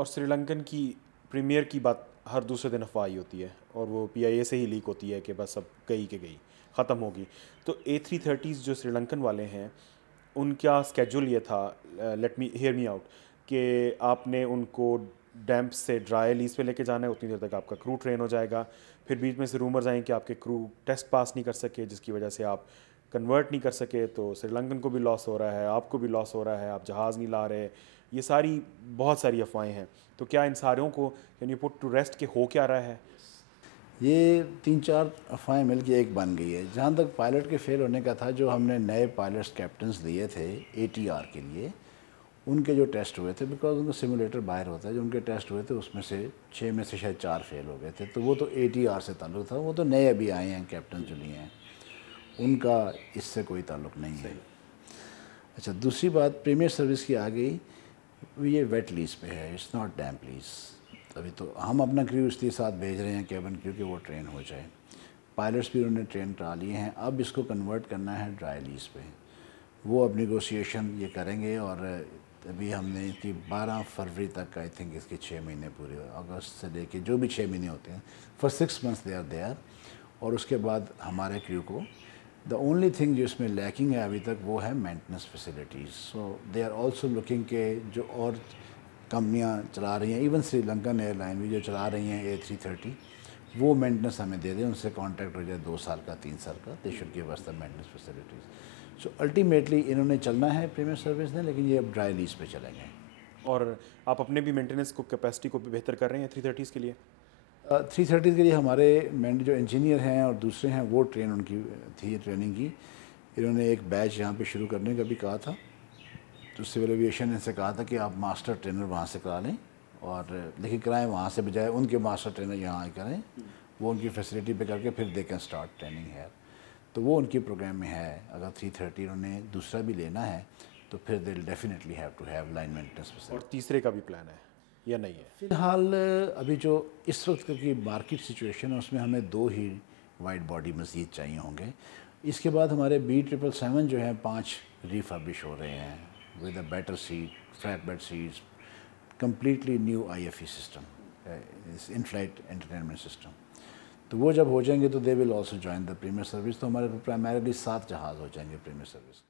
اور سری لنکن کی پریمیئر کی بات ہر دوسرے دن افواہ ہوتی ہے اور وہ پی آئی اے سے ہی لیک ہوتی ہے کہ بس اب گئی کہ گئی ختم ہوگی. تو A330 جو سری لنکن والے ہیں ان کا اسکیجول یہ تھا, let me hear me out, کہ آپ نے ان کو ڈیمپ سے ڈرائی لیز پہ لے کے جانا ہے, اتنی دیر تک آپ کا کرو ٹرین ہو جائے گا. پھر بیچ میں سے رومرز آئیں کہ آپ کے کرو ٹیسٹ پاس نہیں کر سکے جس کی وجہ سے آپ کنورٹ نہیں کر سکے, تو سری لنکن کو بھی لاس ہو رہا ہے, آپ کو بھی لاس ہو رہا ہے, آپ جہاز نہیں لا رہے. یہ ساری بہت ساری افواہیں ہیں. تو کیا ان ساروں کو can you put to rest کہ ہو کیا رہا ہے؟ یہ 3-4 افواہیں مل کے ایک بن گئی ہے. جہاں تک پائلٹ کے فیل ہونے کا تھا, جو ہم نے نئے پائلٹس کیپٹنس دیے تھے ATR کے لیے, ان کے جو ٹیسٹ ہوئے تھے, بیکاز ان کا سیمولیٹر باہر ہوتا ہے, جو ان کے ٹیسٹ ہوئے تھے اس میں سے 6 میں سے شاید 4 فیل ہو گئے تھے. تو وہ تو ATR سے تعلق تھا, وہ تو نئے ابھی آئے ہیں کیپٹن جو لیے ہیں, ان کا اس سے کوئی تعلق نہیں ہے. اچھا, دوسری بات پریمیئر سروس کی آ گئی, یہ ویٹ لیز پہ ہے, اٹس ناٹ ڈیمپ لیز. ابھی تو ہم اپنا کریو اس لیے ساتھ بھیج رہے ہیں کیبن کریو کہ وہ ٹرین ہو جائے. پائلٹس بھی انہوں نے ٹرین کرا لیے ہیں, اب اس کو کنورٹ کرنا ہے ڈرائی لیز پہ. وہ اب نیگوسیشن یہ کریں گے, اور ابھی ہم نے اس کی 12 فروری تک آئی تھنک اس کے 6 مہینے پورے, اگست سے لے کے جو بھی 6 مہینے ہوتے ہیں, فار 6 months دے آر. اور اس کے بعد ہمارے کریو کو دا اونلی تھنگ جو اس میں لیکنگ ہے ابھی تک وہ ہے maintenance facilities. So they are also looking کہ جو اور کمپنیاں چلا رہی ہیں, even Sri Lankan airline بھی جو چلا رہی ہیں A330, وہ مینٹننس ہمیں دے دیں, ان سے کانٹیکٹ ہو جائے 2 سال کا 3 سال کا, they should give us the maintenance facilities. So ultimately انہوں نے چلنا ہے پریمیئر سروس نے, لیکن یہ اب ڈرائی لیز پہ چلیں گے. اور آپ اپنے بھی مینٹیننس کو کیپیسٹی کو بھی بہتر کر رہے ہیں 330 کے لیے؟ 330 کے لیے ہمارے جو انجینئر ہیں اور دوسرے ہیں, وہ ٹرین ان کی تھی ٹریننگ کی. انہوں نے ایک بیچ یہاں پہ شروع کرنے کا بھی کہا تھا, تو سول ایویشن نے سے کہا تھا کہ آپ ماسٹر ٹرینر وہاں سے کرا لیں, اور لیکن کرائیں وہاں سے بجائے ان کے ماسٹر ٹرینر یہاں کریں, وہ ان کی فیسلٹی پہ کر کے پھر دے کین اسٹارٹ ٹریننگ ہے. تو وہ ان کی پروگرام میں ہے. اگر 330 انہوں نے دوسرا بھی لینا ہے تو پھر they will definitely have to have line maintenance facility. اور تیسرے کا بھی پلان ہے یا نہیں ہے؟ فی الحال ابھی جو اس وقت کی مارکیٹ سچویشن ہے اس میں ہمیں 2 ہی وائٹ باڈی مزید چاہیے ہوں گے. اس کے بعد ہمارے B777 جو ہیں 5 ریفربش ہو رہے ہیں with a better seat, flat bed seats, completely new IFE system, in flight entertainment system. تو وہ جب ہو جائیں گے تو they will also join the premier service. تو ہمارے پرائمریلی 7 جہاز ہو جائیں گے پریمیئر سروس.